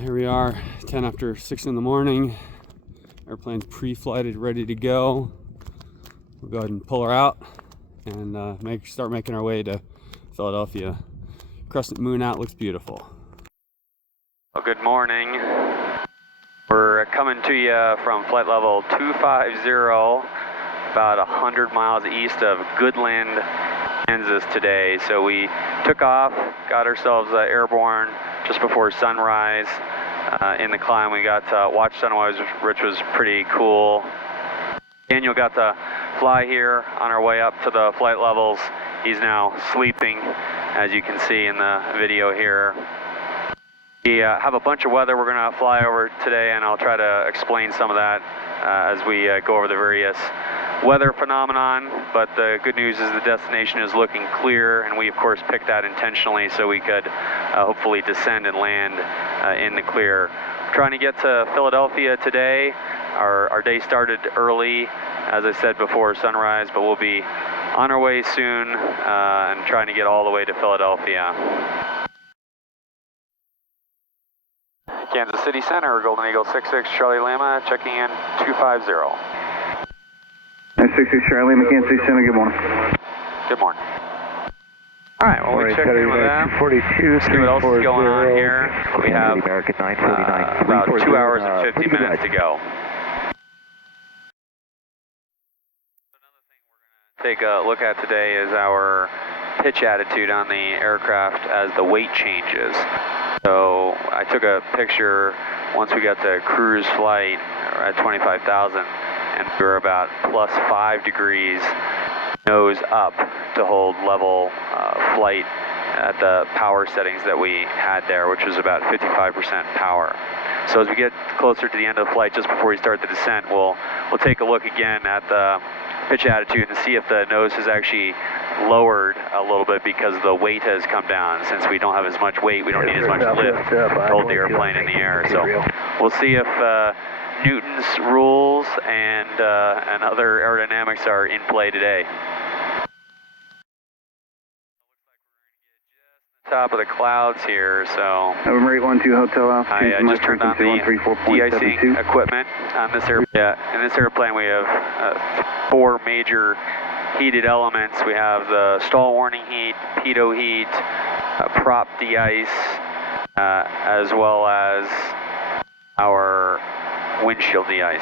Here we are, 10 after 6 in the morning. Airplane's pre-flighted, ready to go. We'll go ahead and pull her out and start making our way to Philadelphia. Crescent moon out, looks beautiful. Well, good morning. We're coming to you from flight level 250, about 100 miles east of Goodland, Kansas today. So we took off, got ourselves airborne just before sunrise. In the climb, we got to watch sunrise, which was pretty cool. Daniel got to fly here on our way up to the flight levels. He's now sleeping, as you can see in the video here. We have a bunch of weather we're going to fly over today, and I'll try to explain some of that as we go over the various weather phenomenon. But the good news is the destination is looking clear, and we of course picked that intentionally so we could hopefully descend and land in the clear. We're trying to get to Philadelphia today. Our day started early, as I said before sunrise, but we'll be on our way soon and trying to get all the way to Philadelphia. Kansas City Center, Golden Eagle 66 Charlie Lima, checking in 250. 66 Charlie Lima, Kansas City Center, good morning. Good morning. All right, well, we checked in with them. 42, see what else is going on here. We have American 949, about 2 hours and 50 minutes to go. Another thing we're going to take a look at today is our pitch attitude on the aircraft as the weight changes. So I took a picture once we got the cruise flight at 25,000, and we were about plus 5 degrees nose up to hold level flight at the power settings that we had there, which was about 55% power. So as we get closer to the end of the flight, just before we start the descent, we'll take a look again at the pitch attitude and see if the nose has actually lowered a little bit because the weight has come down. Since we don't have as much weight, we don't need as much lift to hold the airplane in the air. So we'll see if Newton's rules and other aerodynamics are in play today. Top of the clouds here, so November 812 Hotel Alpha. I just turned on the de-icing equipment on this airplane. Yeah, in this airplane we have 4 major heated elements. We have the stall warning heat, pitot heat, prop de-ice, as well as our windshield de-ice.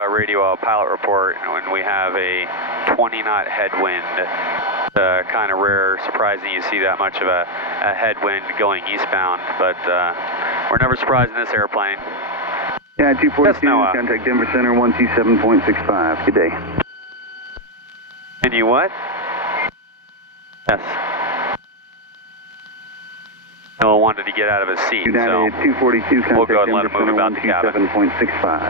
A radio pilot report when we have a 20-knot headwind. Kind of rare, surprising you see that much of a headwind going eastbound, but we're never surprised in this airplane. Yeah, 242, contact Denver Center 127.65. Good day. And you what? Yes. Noah wanted to get out of his seat, so 242, we'll go and let him move about the cabin. 127.65.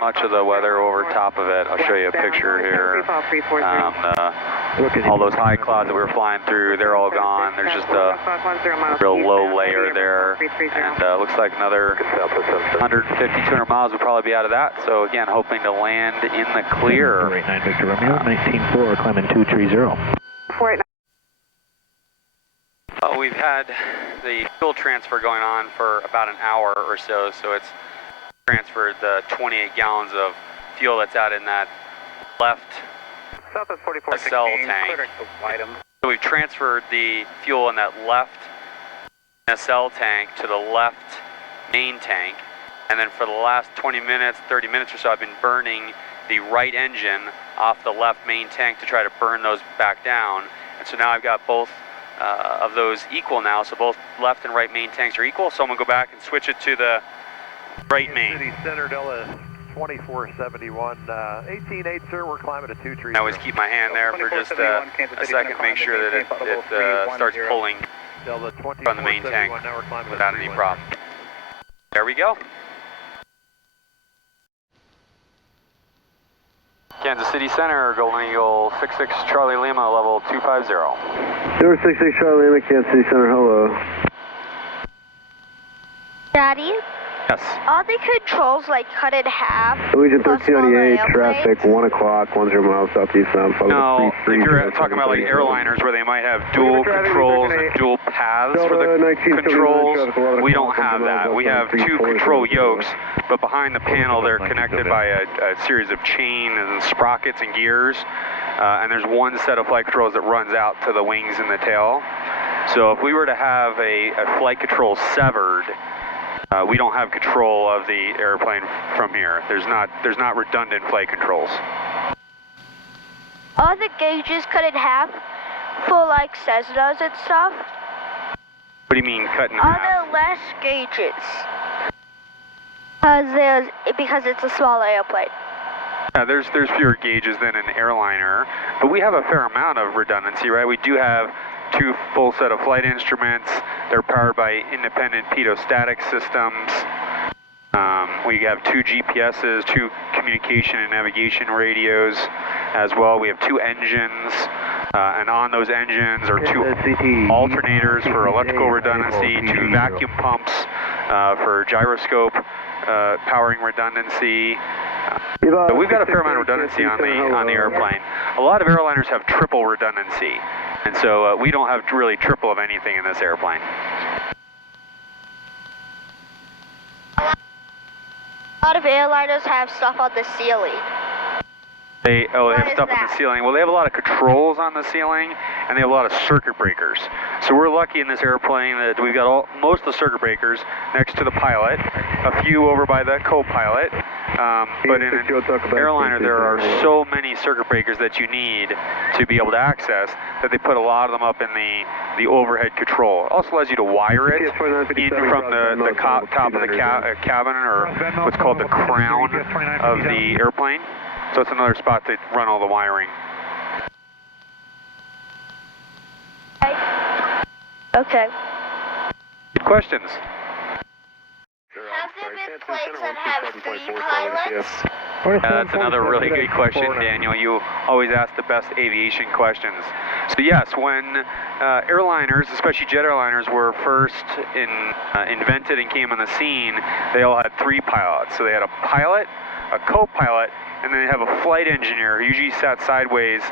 Much of the weather over top of it. I'll show you a picture here. All those high clouds that we were flying through, they're all gone. There's just a real low layer there. And looks like another 150, 200 miles will probably be out of that. So again, hoping to land in the clear. 489 Victor Romeo, 194, climbing 230. We've had the fuel transfer going on for about an hour or so, so it's transferred the 28 gallons of fuel that's out in that left nacelle tank. So we've transferred the fuel in that left nacelle tank to the left main tank, and then for the last 20 minutes, 30 minutes or so, I've been burning the right engine off the left main tank to try to burn those back down. And so now I've got both of those equal now, so both left and right main tanks are equal, so I'm going to go back and switch it to the right main. City Center, Delta 2471, 18.8, sir, we're climbing at 230. I always keep my hand there for just a second, make sure that it starts pulling from the main tank without any problem. There we go. Kansas City Center, Golden Eagle 66 Charlie Lima, level 250. Denver 66 Charlie Lima, Kansas City Center, hello. Daddy? Yes. Are the controls like cut in half? Legion for smaller 1398, traffic, airplanes? 1 o'clock, 10 miles southeast bound. No, if you're talking about like airliners where they might have dual controls and dual paths for the controls, we don't have that. We have two control yokes, but behind the panel they're connected by a series of chain and sprockets and gears, and there's one set of flight controls that runs out to the wings and the tail. So if we were to have a flight control severed, we don't have control of the airplane from here. There's not redundant flight controls. Are the gauges cut in half for like Cessnas and stuff? What do you mean cut in Are half? there less gauges? Because it's a smaller airplane. Yeah, there's fewer gauges than an airliner, but we have a fair amount of redundancy, right? We do have two full set of flight instruments. They're powered by independent pitot-static systems. We have two GPSs, two communication and navigation radios as well. We have two engines, and on those engines are two alternators for electrical redundancy, two vacuum pumps for gyroscope powering redundancy. So we've got a fair amount of redundancy on the airplane. A lot of airliners have triple redundancy, and so we don't have really triple of anything in this airplane. A lot of airliners have stuff on the ceiling. They have is stuff on that? the ceiling. Well, they have a lot of controls on the ceiling, and they have a lot of circuit breakers. So we're lucky in this airplane that we've got most of the circuit breakers next to the pilot, a few over by the co-pilot. But in an airliner, there are so many circuit breakers that you need to be able to access that they put a lot of them up in the overhead control. It also allows you to wire it in from the top of the cabin, or what's called the crown of the airplane. So it's another spot to run all the wiring. Okay. Good questions. Have there been planes that have 3 pilots? That's another really good question, Daniel. You always ask the best aviation questions. So yes, when airliners, especially jet airliners, were first invented and came on the scene, they all had 3 pilots. So they had a pilot, a co-pilot, and then they have a flight engineer who usually sat sideways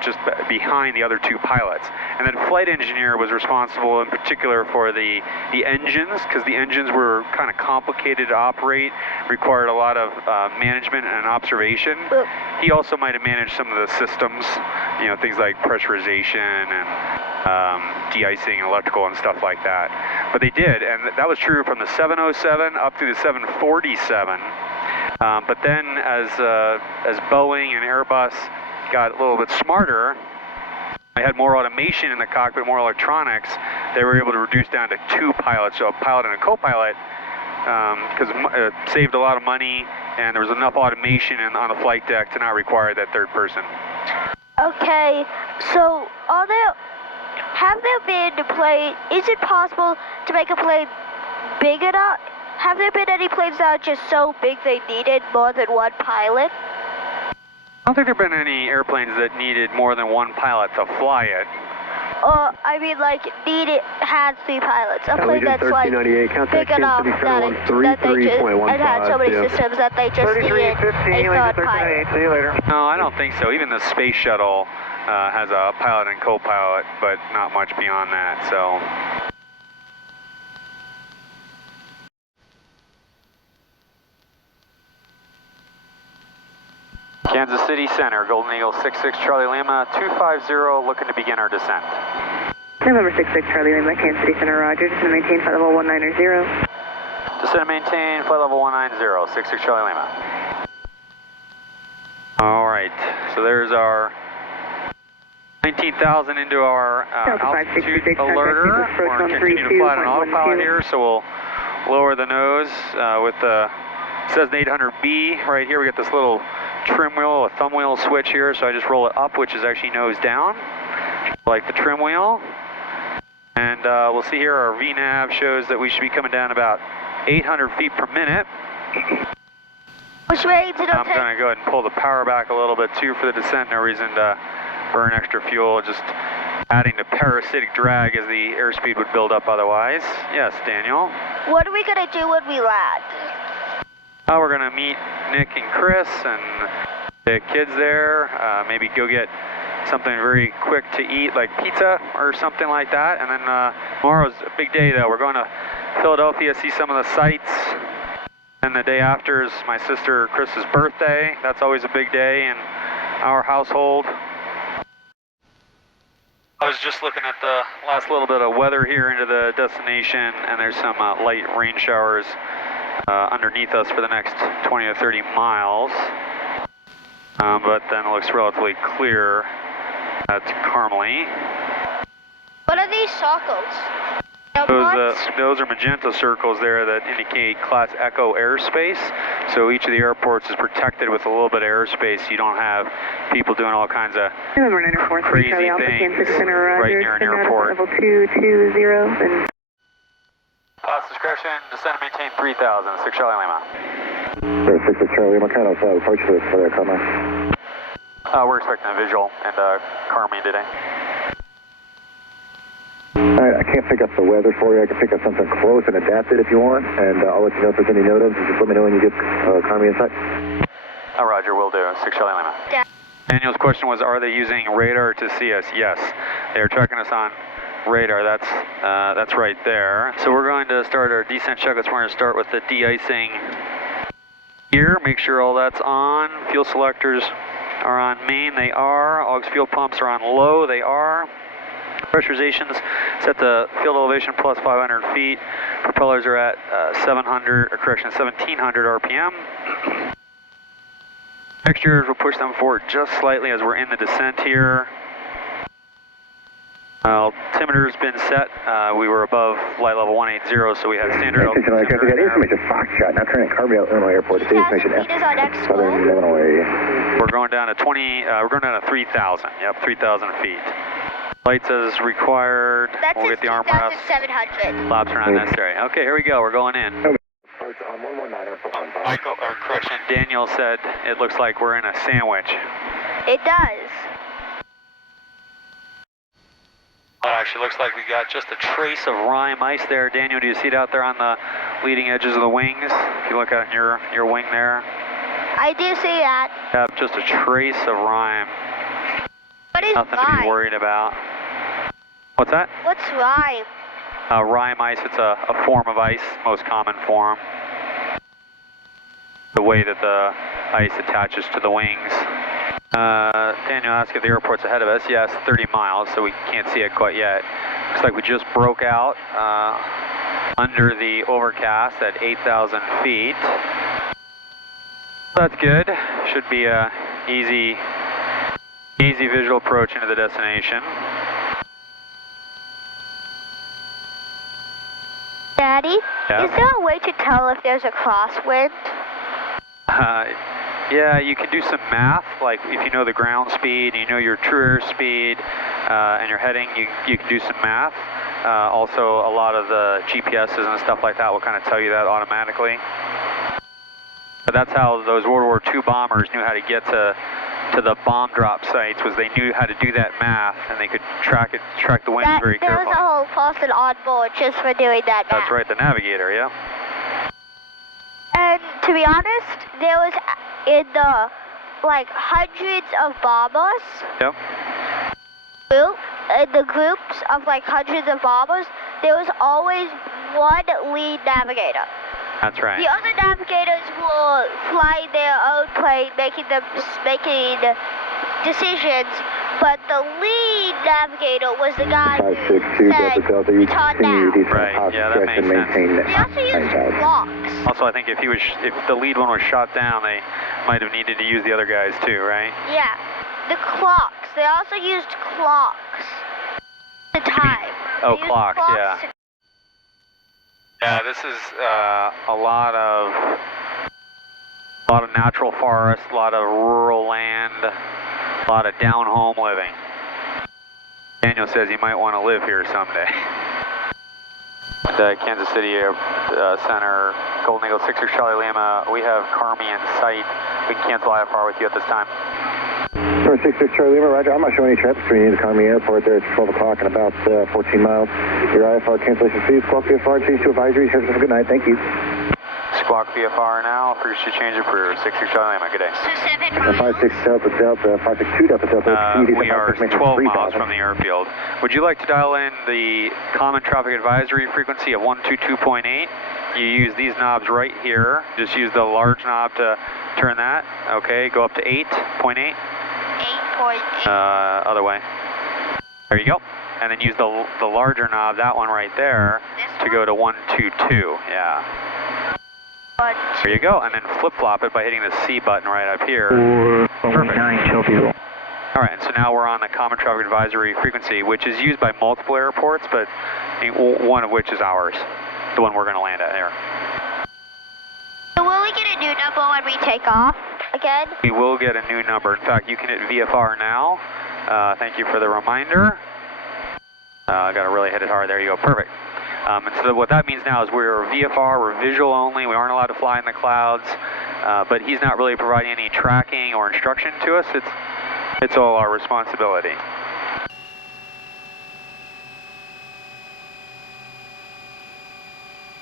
just behind the other 2 pilots. And that flight engineer was responsible in particular for the engines, because the engines were kind of complicated to operate, required a lot of management and observation. He also might have managed some of the systems, you know, things like pressurization and de-icing and electrical and stuff like that. But they did, and that was true from the 707 up to the 747. But then as Boeing and Airbus got a little bit smarter, they had more automation in the cockpit, more electronics, they were able to reduce down to 2 pilots, so a pilot and a co-pilot, because it saved a lot of money, and there was enough automation on the flight deck to not require that 3rd person. Okay, so have there been is it possible to make a plane big enough? Have there been any planes that are just so big they needed more than 1 pilot? I don't think there have been any airplanes that needed more than 1 pilot to fly it. Or, I mean, like, had 3 pilots. A plane that's, like, big enough that they just, and had so many systems that they just needed a 3rd pilot. See you later. No, I don't think so. Even the space shuttle has a pilot and co-pilot, but not much beyond that, so. Kansas City Center, Golden Eagle 66 Charlie Lima 250, looking to begin our descent. November 66 Charlie Lima, Kansas City Center, Roger. Descend and maintain flight level 190. Descend and maintain flight level 190, 66 Charlie Lima. All right, so there's our 19,000 into our altitude alerter. We're going to continue to fly on autopilot here, so we'll lower the nose with the Cessna 800B right here. We got this little trim wheel, a thumb wheel switch here, so I just roll it up, which is actually nose down, like the trim wheel. And we'll see here our VNAV shows that we should be coming down about 800 feet per minute. Which means it'll I'm going to go ahead and pull the power back a little bit too for the descent. No reason to burn extra fuel. Just adding to parasitic drag as the airspeed would build up otherwise. Yes, Daniel? What are we going to do when we land? We're going to meet Nick and Chris and the kids there. Maybe go get something very quick to eat, like pizza or something like that. And then tomorrow's a big day, though. We're going to Philadelphia, see some of the sights. And the day after is my sister Chris's birthday. That's always a big day in our household. I was just looking at the last little bit of weather here into the destination, and there's some light rain showers underneath us for the next 20 to 30 miles. But then it looks relatively clear at Carmi. What are these circles? Those are magenta circles there that indicate Class Echo airspace. So each of the airports is protected with a little bit of airspace. You don't have people doing all kinds of crazy things right near an airport. Level 220. Last discretion, descend and maintain 3,000, 6 Charlie Lima. 6 Charlie Lima, kind of approach to this for their Carmi. We're expecting a visual and Carmi today. Alright, I can't pick up the weather for you. I can pick up something close and adapt it if you want, and I'll let you know if there's any notice. Just let me know when you get Carmi in sight. Roger, will do. 6 Charlie Lima. Yeah. Daniel's question was, are they using radar to see us? Yes, they are tracking us on radar. That's right there. So we're going to start our descent checklist. We're going to start with the de-icing here. Make sure all that's on. Fuel selectors are on main. They are. Aux fuel pumps are on low. They are. Pressurizations set to field elevation plus 500 feet. Propellers are at 1700 RPM. Exteriors will push them forward just slightly as we're in the descent here. Altimeter's been set. We were above flight level 180, so we had standard altimeter. Information Foxtrot, now turning Carmi out Illinois Airport. Information Southern Illinois. We're going down to 3,000. Yep, 3,000 feet. Lights as required. We'll get the armrest. 2,700. Flaps are not necessary. Okay, here we go. We're going in. Michael, or correction, Daniel said it looks like we're in a sandwich. It does. It actually looks like we got just a trace of rime ice there. Daniel, do you see it out there on the leading edges of the wings? If you look at your wing there. I do see that. Yep, just a trace of rime. What is Nothing rime? to be worried about. What's that? What's rime? Rime ice, it's a form of ice, most common form. The way that the ice attaches to the wings. Daniel asked if the airport's ahead of us. Yes, 30 miles, so we can't see it quite yet. Looks like we just broke out under the overcast at 8,000 feet. That's good. Should be a easy visual approach into the destination. Daddy, Yeah? is there a way to tell if there's a crosswind? Yeah, you can do some math, like if you know the ground speed, you know your true air speed, and your heading, you can do some math. Also, a lot of the GPSs and stuff like that will kind of tell you that automatically. But that's how those World War II bombers knew how to get to the bomb drop sites, was they knew how to do that math, and they could track the wind very carefully. There was a whole person on board just for doing that math. That's right, the navigator, yeah. And to be honest, there was in the hundreds of bombers. Yep. In the groups of hundreds of bombers, there was always one lead navigator. That's right. The other navigators were flying their own plane, making decisions, but the lead navigator was the guy who said, turn now. Right, yeah, that makes sense. They also used clocks. Also, I think if the lead one was shot down, they might have needed to use the other guys too, right? Yeah, the clocks. They also used clocks to time. Oh, clocks, yeah. Yeah, this is a lot of natural forest, a lot of rural land, a lot of down-home living. Daniel says he might want to live here someday. The Kansas City Center, Golden Eagle 6 Charlie Lima, we have Carmi in sight. We can cancel IFR with you at this time. Number 66 Charlie Lima, Roger. I'm not showing any traffic between the Carmi Airport there. It's 12 o'clock and about 14 miles. Your IFR cancellation fees, Squawk VFR, change to advisory. Have a good night. Thank you. Squawk VFR now. First to change it for 66 Charlie Lima. Good day. So 7 miles. 56 Delta Delta, 562 Delta Delta. We are 12 miles from the airfield. Would you like to dial in the common traffic advisory frequency of 122.8? You use these knobs right here. Just use the large knob to turn that. Okay, go up to 8.8. 8.8. Other way. There you go. And then use the larger knob, that one right there, to go to 122. Yeah. But There you go. And then flip-flop it by hitting the C button right up here. Perfect. All right, so now we're on the common traffic advisory frequency, which is used by multiple airports, but one of which is ours, the one we're going to land at here. so will we get a new number when we take off again? We will get a new number. In fact, you can hit VFR now. Thank you for the reminder. I got to really hit it hard. There you go. Perfect. And so what that means now is we're VFR, we're visual only, we aren't allowed to fly in the clouds, but he's not really providing any tracking or instruction to us. It's all our responsibility.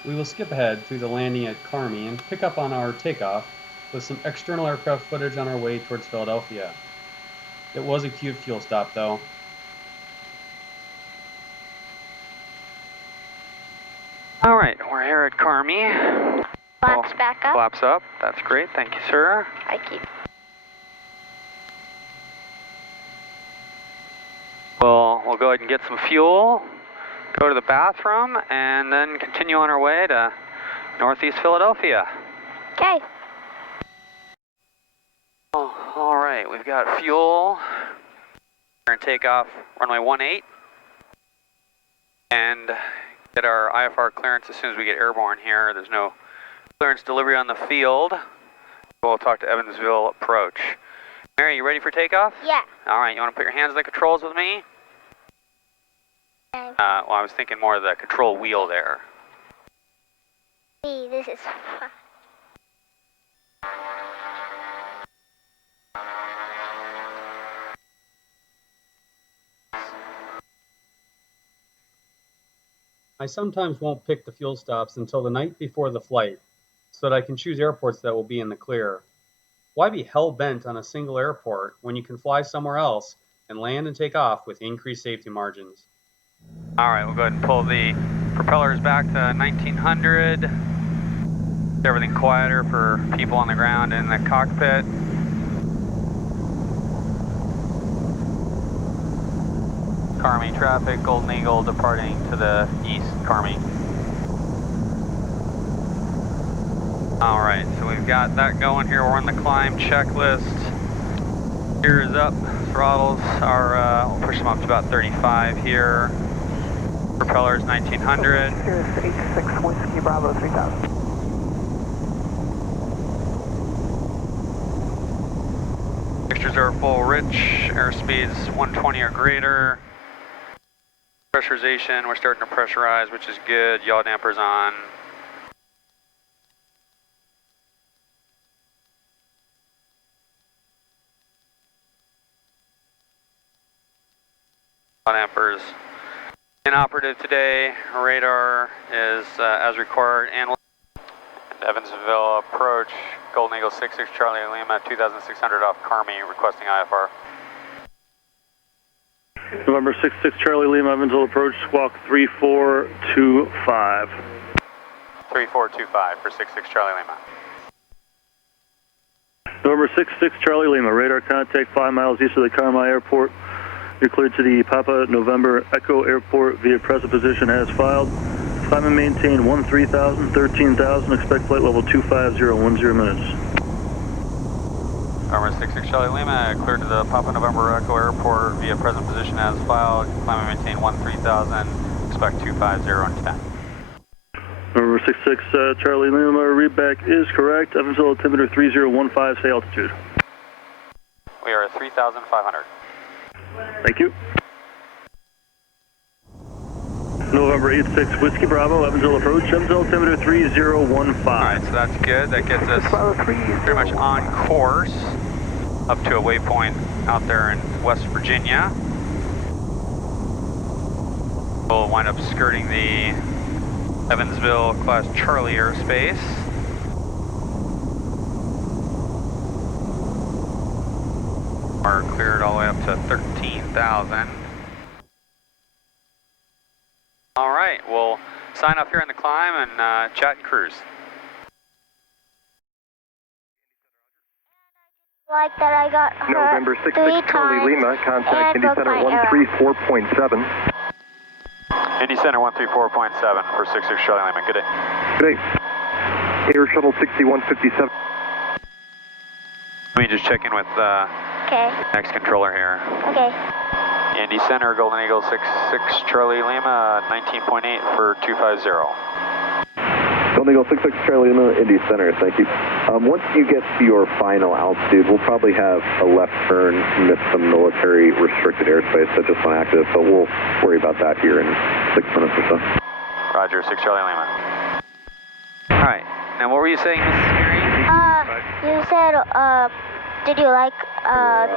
We will skip ahead through the landing at Carmi and pick up on our takeoff with some external aircraft footage on our way towards Philadelphia. It was a cute fuel stop though. All right, we're here at Carmi. Flaps back up. Flaps up. That's great. Thank you, sir. I keep. We'll go ahead and get some fuel, go to the bathroom, and then continue on our way to Northeast Philadelphia. Okay. Oh, all right, we've got fuel. We're going to take off runway 18 and get our IFR clearance as soon as we get airborne here. There's no clearance delivery on the field. We'll talk to Evansville approach. Mary, you ready for takeoff? Yeah. All right, you want to put your hands on the controls with me? Well, I was thinking more of the control wheel there. See, this is fun. I sometimes won't pick the fuel stops until the night before the flight, so that I can choose airports that will be in the clear. Why be hell-bent on a single airport when you can fly somewhere else and land and take off with increased safety margins? All right, we'll go ahead and pull the propellers back to 1900. Get everything quieter for people on the ground in the cockpit. Carmi traffic, Golden Eagle departing to the east, Carmi. All right, so we've got that going here. We're on the climb checklist. Gear is up, throttles are, we'll push them up to about 35 here. Propellers 1900. Cirrus 86 Whiskey Bravo 3000. Fixtures are full rich, airspeeds 120 or greater. Pressurization, we're starting to pressurize, which is good. Yaw dampers on. Yaw dampers inoperative today. Radar is as required. And Evansville approach. Golden Eagle 66 Charlie Lima 2600 off Carmi requesting IFR. November 66 Charlie Lima, Evansville approach, squawk 3425. 3425 for 66 Charlie Lima. November 66 Charlie Lima, radar contact 5 miles east of the Carmi Airport. You're cleared to the Papa November Echo Airport via present position as filed. Climb and maintain 13,000, 13,000, expect flight level 250, 10 minutes. November 66 Charlie Lima, cleared to the Papa November Echo Airport via present position as filed. Climb and maintain 13,000, expect 250 and 10. November 66 Charlie Lima, readback is correct. Evansville altimeter 3015, say altitude. We are at 3,500. Thank you. November 86 Whiskey Bravo, Evansville approach, Evansville altimeter 3015. Alright, so that's good. That gets us pretty much on course. up to a waypoint out there in West Virginia. We'll wind up skirting the Evansville Class Charlie airspace. Are cleared all the way up to 13,000. All right, we'll sign up here in the climb and chat and cruise. Like that I got hurt November 66 Charlie Lima, contact Indy Center 134.7. Indy Center 134.7 for 66 Charlie Lima. Good day. Good day. Air Shuttle 6157. Let me just check in with Okay. next controller here. Okay. Indy Center, Golden Eagle 66 Charlie Lima, 19.8 for 250. Golden Eagle 66 Charlie Lima, Indy Center, thank you. Once you get to your final altitude, we'll probably have a left turn, miss some military restricted airspace, so just on active, but we'll worry about that here in 6 minutes or so. Roger, 6 Charlie Lima. All right, now what were you saying, Mrs. Mary? You said, did you like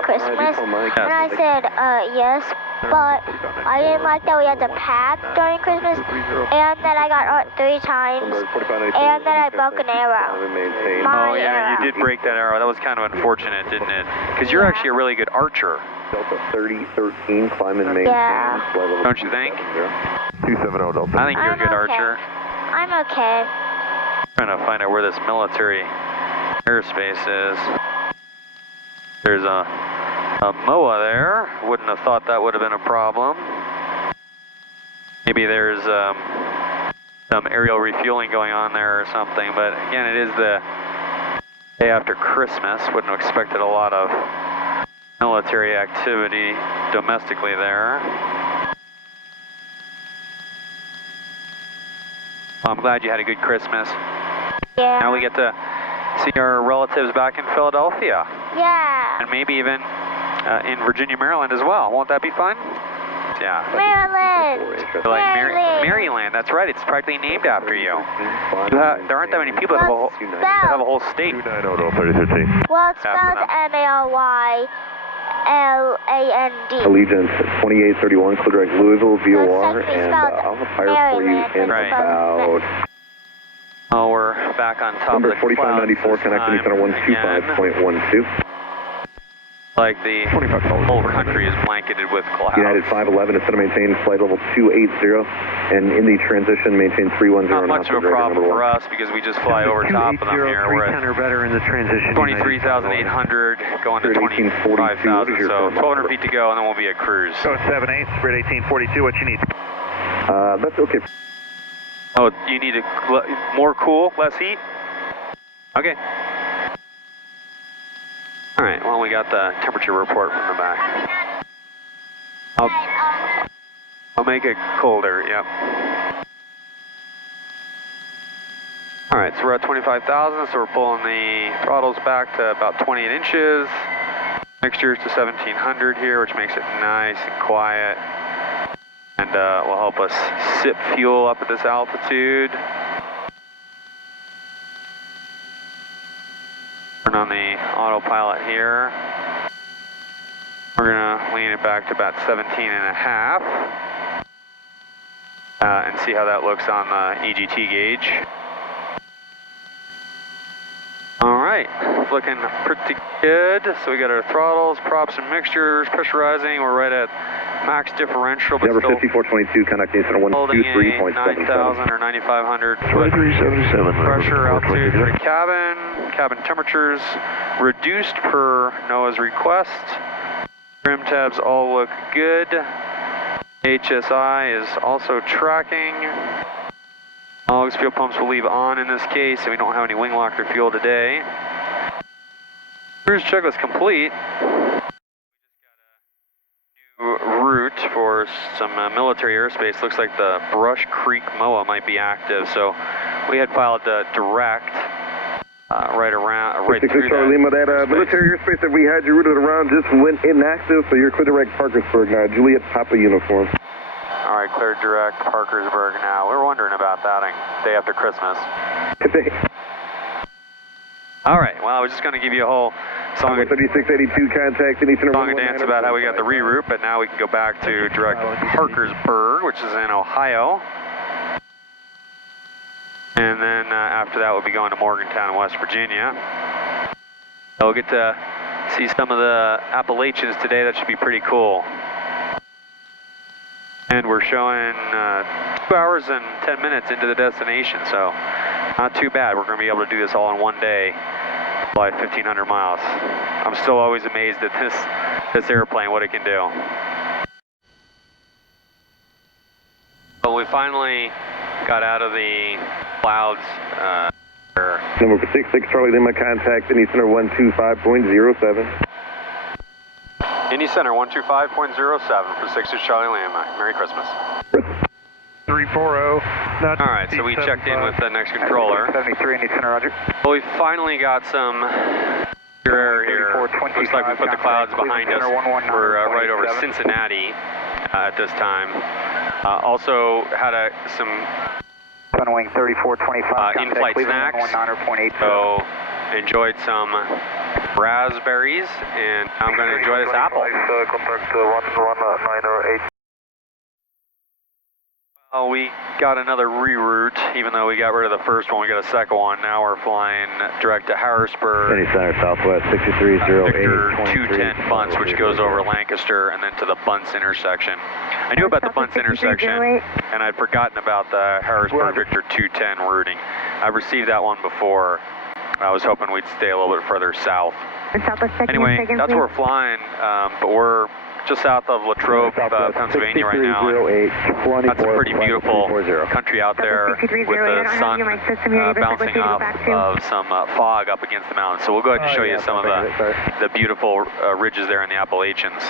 Christmas? And I said, yes, but I didn't like that we had to pack during Christmas, and that I got hurt 3 times, and that I broke an arrow. Oh yeah, you did break that arrow. That was kind of unfortunate, didn't it? Because you're actually a really good archer. Delta 3013, climb and maintain. Yeah. Don't you think? 270 Delta. I think you're a good I'm okay. archer. I'm okay. Trying to find out where this military airspace is. There's a MOA there. Wouldn't have thought that would have been a problem. Maybe there's some aerial refueling going on there or something, but again, it is the day after Christmas. Wouldn't have expected a lot of military activity domestically there. Well, I'm glad you had a good Christmas. Yeah. Now we get to see our relatives back in Philadelphia. Yeah. And maybe even in Virginia, Maryland as well. Won't that be fun? Yeah. Maryland. Maryland, that's right. It's practically named after you. There aren't that many people that have a whole state. 290 Well, it's spelled Maryland. Allegiance 2831, clear direct Louisville, VOR, and I'll have fire for you in about... Oh, we're back on top Number of the 4594, connect Indy Center 125.12. Like the whole country is blanketed with clouds. United 511 is set to maintain flight level 280, and in the transition maintain 310. Not much of a problem for us because we just fly over top of them here. We're at better in the transition. 23,800 going to 25,000, so 1,200 feet to go, and then we'll be at cruise. So 78, spread 1842, what you need? That's okay. Oh, you need more cool, less heat? Okay. All right, well, we got the temperature report from the back. I'll make it colder, yep. All right, so we're at 25,000, so we're pulling the throttles back to about 28 inches. Mixtures to 1,700 here, which makes it nice and quiet. And will help us sip fuel up at this altitude. Turn on the autopilot here. We're gonna lean it back to about 17.5 and see how that looks on the EGT gauge. All right, looking pretty good. So we got our throttles, props and mixtures, pressurizing. We're right at max differential, but Number still 5422, contact Indy Center 123.77. 9,000 or 9,500 foot pressure altitude for the cabin. Cabin temperatures reduced per NOAA's request. Trim tabs all look good. HSI is also tracking. All fuel pumps will leave on in this case, and we don't have any wing locker fuel today. Cruise checklist complete. Route for some military airspace. Looks like the Brush Creek MOA might be active, so we had filed direct right through Charlie Lima, that airspace. military airspace that we had you routed around just went inactive, so you're clear direct Parkersburg now. Juliet Papa uniform. All right, clear direct Parkersburg now. We were wondering about that day after Christmas. Good day. All right, well, I was just going to give you a whole Song and 3682, contact in Eastern song and dance about how we got the reroute, but now we can go back to direct Parkersburg, which is in Ohio. And then after that, we'll be going to Morgantown, West Virginia. We'll get to see some of the Appalachians today. That should be pretty cool. And we're showing 2 hours and 10 minutes into the destination, so not too bad. We're going to be able to do this all in one day, fly 1,500 miles. I'm still always amazed at this airplane, what it can do. But we finally got out of the clouds. Number 66 Charlie Lima, contact Indy Center 125.07. Indy Center 125.07 for 66 Charlie Lima. Merry Christmas. 340. Alright, so we checked in with the next controller. 73, Indy Center, roger. Well, we finally got some clear air here. Looks like we put the clouds behind us. We're right over Cincinnati at this time. Also had some Sunwing 3425. in-flight snacks. So enjoyed some raspberries, and I'm going to enjoy this apple. Contact 11908. Well, we got another reroute, even though we got rid of the first one, we got a second one. Now we're flying direct to Harrisburg. Indy Center Southwest 6308. Victor 210 Bunce, which goes over Lancaster and then to the Bunce intersection. I knew about the Bunce intersection, and I'd forgotten about the Harrisburg Victor 210 routing. I've received that one before. I was hoping we'd stay a little bit further south. Anyway, that's where we're flying, but we're just south of Latrobe, Pennsylvania right now. That's a pretty beautiful country out there with the sun bouncing off of some fog up against the mountains. So we'll go ahead and show you some of the beautiful ridges there in the Appalachians.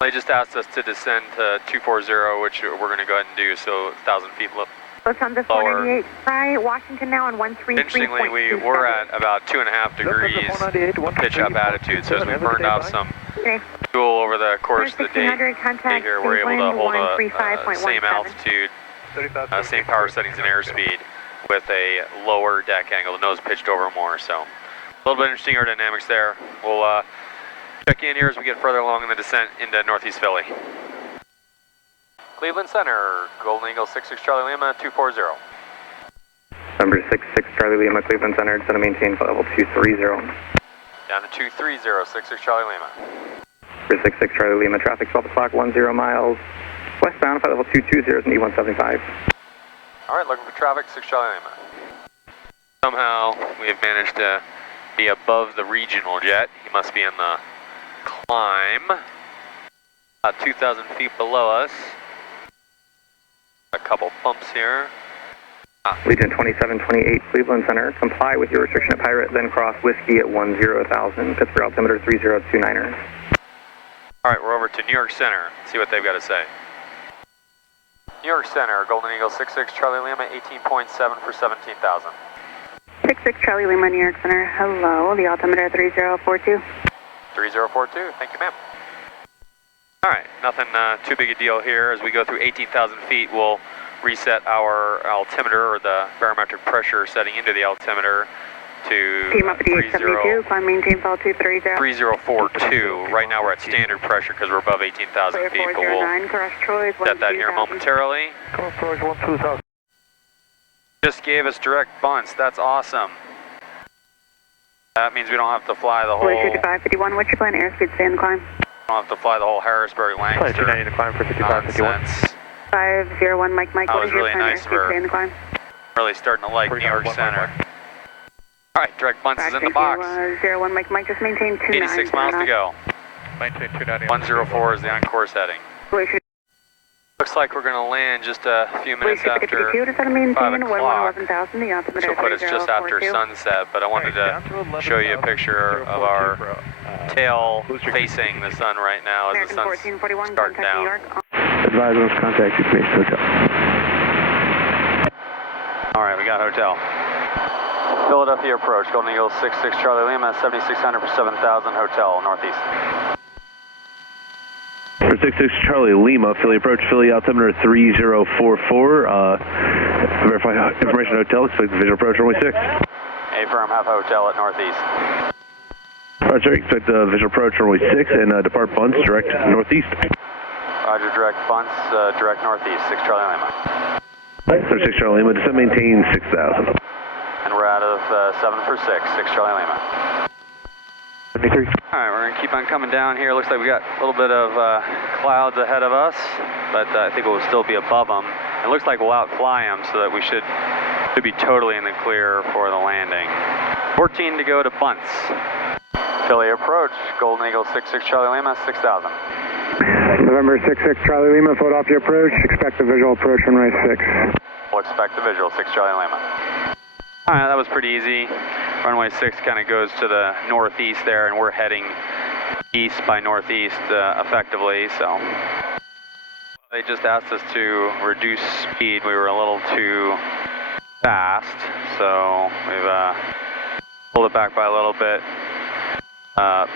They just asked us to descend to 240, which we're going to go ahead and do, so 1,000 feet lower. Washington now on 133.27. Interestingly, we were at about 2.5 degrees pitch up attitude, so as we burned off some fuel over the course of the day here, we're able to hold a same altitude, same power settings and airspeed with a lower deck angle, the nose pitched over more, so a little bit interesting aerodynamics there. We'll check in here as we get further along in the descent into Northeast Philly. Cleveland Center, Golden Eagle 66 Charlie Lima 240. Number 66 Charlie Lima, Cleveland Center, it's going to maintain flight level 230. Down to 230, 66 Charlie Lima. Number 66 Charlie Lima, traffic 12 o'clock, 10 miles. Westbound, flight level 220 is an E175. Alright, looking for traffic, 6 Charlie Lima. Somehow, we have managed to be above the regional jet. He must be in the climb. About 2,000 feet below us. A couple bumps here. Legion 2728, Cleveland Center. Comply with your restriction at Pirate, then cross Whiskey at 10,000. Pittsburgh altimeter 3029er. Alright, we're over to New York Center. See what they've got to say. New York Center, Golden Eagle 66 Charlie Lima, 18.7 for 17,000. 66 Charlie Lima, New York Center. Hello, the altimeter 3042. 3042, thank you, ma'am. Alright, nothing too big a deal here. As we go through 18,000 feet, we'll reset our altimeter, or the barometric pressure setting into the altimeter to 3042, climb maintain fall 230. 3042. Right now we're at standard pressure because we're above 18,000 feet, but we'll set that here momentarily. Just gave us direct bunts. That's awesome. That means we don't have to fly the whole... 5551, what's your plan? Airspeed, stay in the climb. Don't have to fly the whole Harrisburg, Lancaster. Flight 290 to climb for 5551. 501, Mike, That what was is your really plan? nice. Airspeed, stay in the climb. Really starting to like New York Center. Alright, direct bunts is in the box. 01, Mike, just maintain 29. 86 miles to go. Maintain 290. 104 is the on-course heading. Looks like we're going to land just a few minutes after 5 o'clock, which will put us just after sunset, but I wanted to show you a picture of our tail facing the sun right now as the sun's starting down. Advise us contact you, please, hotel. Alright, we got hotel. Philadelphia approach, Golden Eagle 66 Charlie Lima, 7600 for 7000 Hotel, Northeast. For 66 Charlie Lima, Philly approach, Philly altimeter 3044. Verify information hotel, expect visual approach runway 6. Affirm, have hotel at Northeast. Roger, expect visual approach runway 6 and depart bunts direct northeast. Roger, direct bunts, direct Northeast, 6 Charlie Lima. 36 Charlie Lima, descend maintain 6,000. And we're out of 7 for 6, 6 Charlie Lima. 73. Alright, we're going to keep on coming down here. Looks like we got a little bit of clouds ahead of us, but I think we'll still be above them. It looks like we'll outfly them, so that we should be totally in the clear for the landing. 14 to go to bunts. Philly approach, Golden Eagle 66 Charlie Lima, 6,000. November 66 Charlie Lima, Philadelphia approach, expect the visual approach runway 6. We'll expect the visual, 6 Charlie Lima. Alright, that was pretty easy. Runway 6 kind of goes to the northeast there, and we're heading east by northeast effectively, so. They just asked us to reduce speed. We were a little too fast, so we've pulled it back by a little bit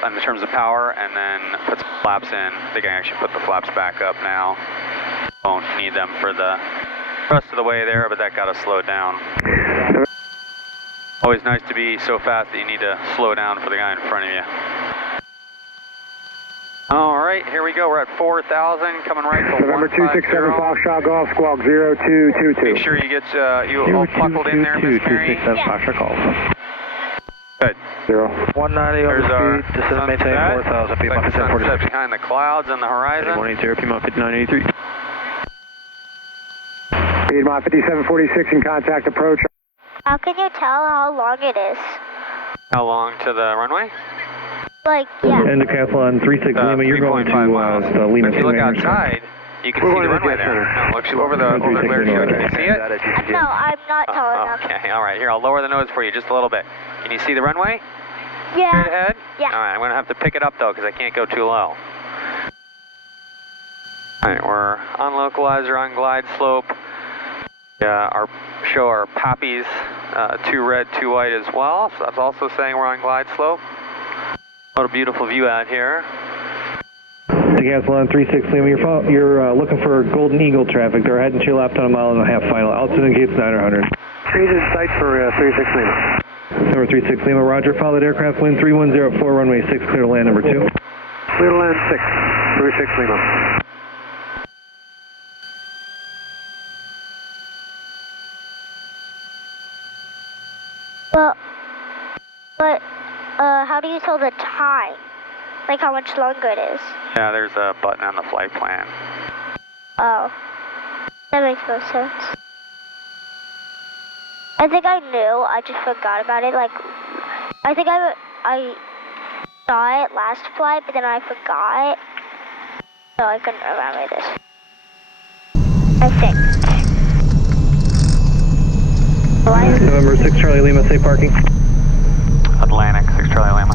in terms of power, and then put some flaps in. I think I actually put the flaps back up now. Won't need them for the rest of the way there, but that got us slowed down. Always nice to be so fast that you need to slow down for the guy in front of you. All right, here we go. We're at 4,000, coming right to November 267 Foxtrot Golf Squawk 0222. Make sure you get you all buckled in there, Miss Mary. Good. 190 over speed, descend maintain 4,000, Piedmont 5746. Behind the clouds on the horizon. 180, Piedmont 5983. Piedmont 5746 in contact approach. How can you tell how long it is? How long to the runway? Like, yeah. And decathlon 36 Lima, you're going to Lima. If you look outside, you can see the runway there. No, look over the glare show. Can you see it? No, I'm not tall enough. Okay, all right. Here, I'll lower the nose for you just a little bit. Can you see the runway? Yeah. Straight ahead? Yeah. All right, I'm going to have to pick it up, though, because I can't go too low. All right, we're on localizer, on glide slope. Our poppies, 2 red, 2 white as well. So that's also saying we're on glide slope. What a beautiful view out here. Decathlon 36 Lima, you're looking for Golden Eagle traffic. They're heading to your left on a mile and a half final. Altitude indicates 900. Trees in sight for 36 Lima. Number 36 Lima, roger. Follow that aircraft, wind 3104, runway 6, clear to land number 2. Clear to land 6, 36 Lima. Well, but how do you tell the time? Like how much longer it is? Yeah, there's a button on the flight plan. Oh, that makes no sense. I think I knew, I just forgot about it. Like, I think I saw it last flight, but then I forgot. So I couldn't remember this. I think. November 6 Charlie Lima, safe parking. Atlantic, 6 Charlie Lima.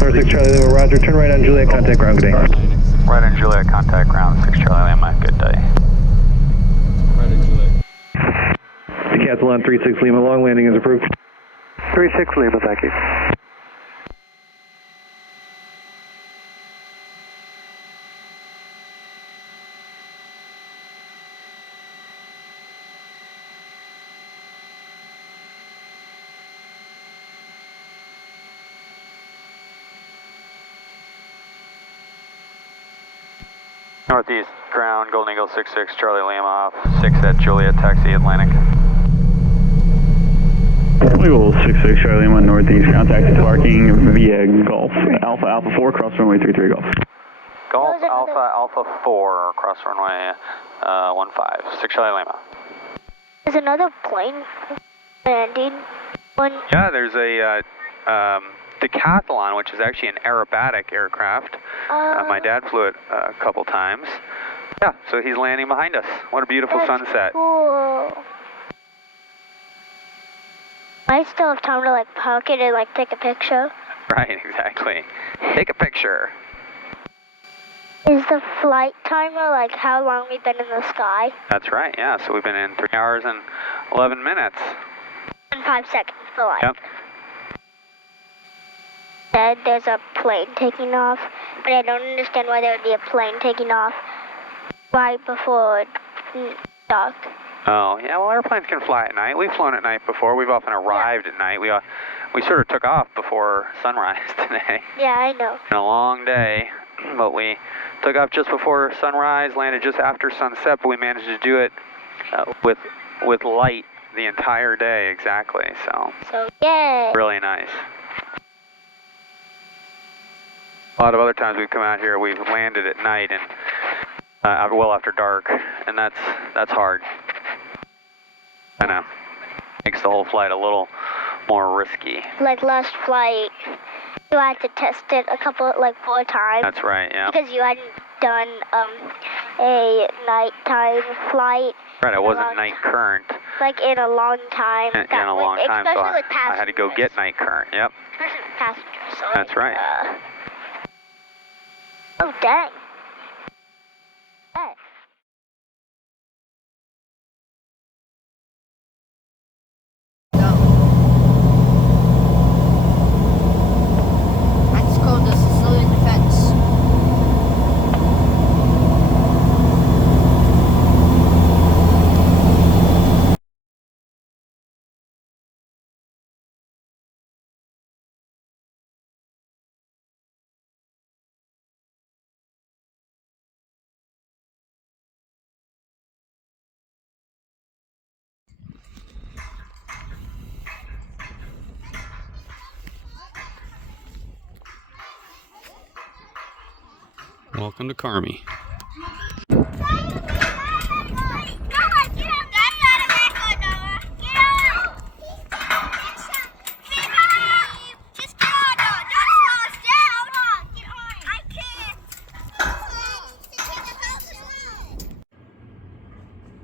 Number 6 Charlie Lima, roger. Turn right on Juliet, contact ground, good day. Right on Juliet, contact ground, 6 Charlie Lima, good day. Right on Juliet. Decathlon 36 Lima, long landing is approved. 36 Lima, thank you. Northeast ground, Golden Eagle 66 Charlie Lima off, 6 at Juliet, taxi Atlantic. Golden Eagle 66 Charlie Lima, northeast, contact parking via Golf, Alpha 4, cross runway 33 Golf. Golf Alpha 4, cross runway 15, 6 Charlie Lima. There's another plane landing. Yeah, there's a Decathlon, which is actually an aerobatic aircraft. My dad flew it a couple times. Yeah, so he's landing behind us. What a beautiful sunset. Cool. I still have time to like park it and like take a picture. Right, exactly. Take a picture. Is the flight timer like how long we've been in the sky? That's right, yeah. So we've been in 3 hours and 11 minutes. And 5 seconds. flight. Yep. Then there's a plane taking off, but I don't understand why there would be a plane taking off right before dark. Oh, yeah, well, airplanes can fly at night. We've flown at night before. We've often arrived at night. We sort of took off before sunrise today. Yeah, I know. It's been a long day, but we took off just before sunrise, landed just after sunset, but we managed to do it with light the entire day, exactly, So, yay! really nice. A lot of other times we've come out here, we've landed at night and well after dark, and that's hard. I know. Makes the whole flight a little more risky. Like last flight, you had to test it 4 times. That's right, yeah. Because you hadn't done a nighttime flight. Right, I wasn't night current. Like in a long time. In a long time, so especially with passengers. I had to go get night current, yep. Especially with passengers. So That's right. Oh, dang. Hey. That's called the Sicilian defense. Welcome to Carmi.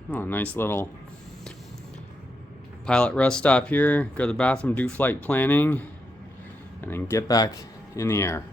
Oh, nice little pilot rest stop here. Go to the bathroom, do flight planning, and then get back in the air.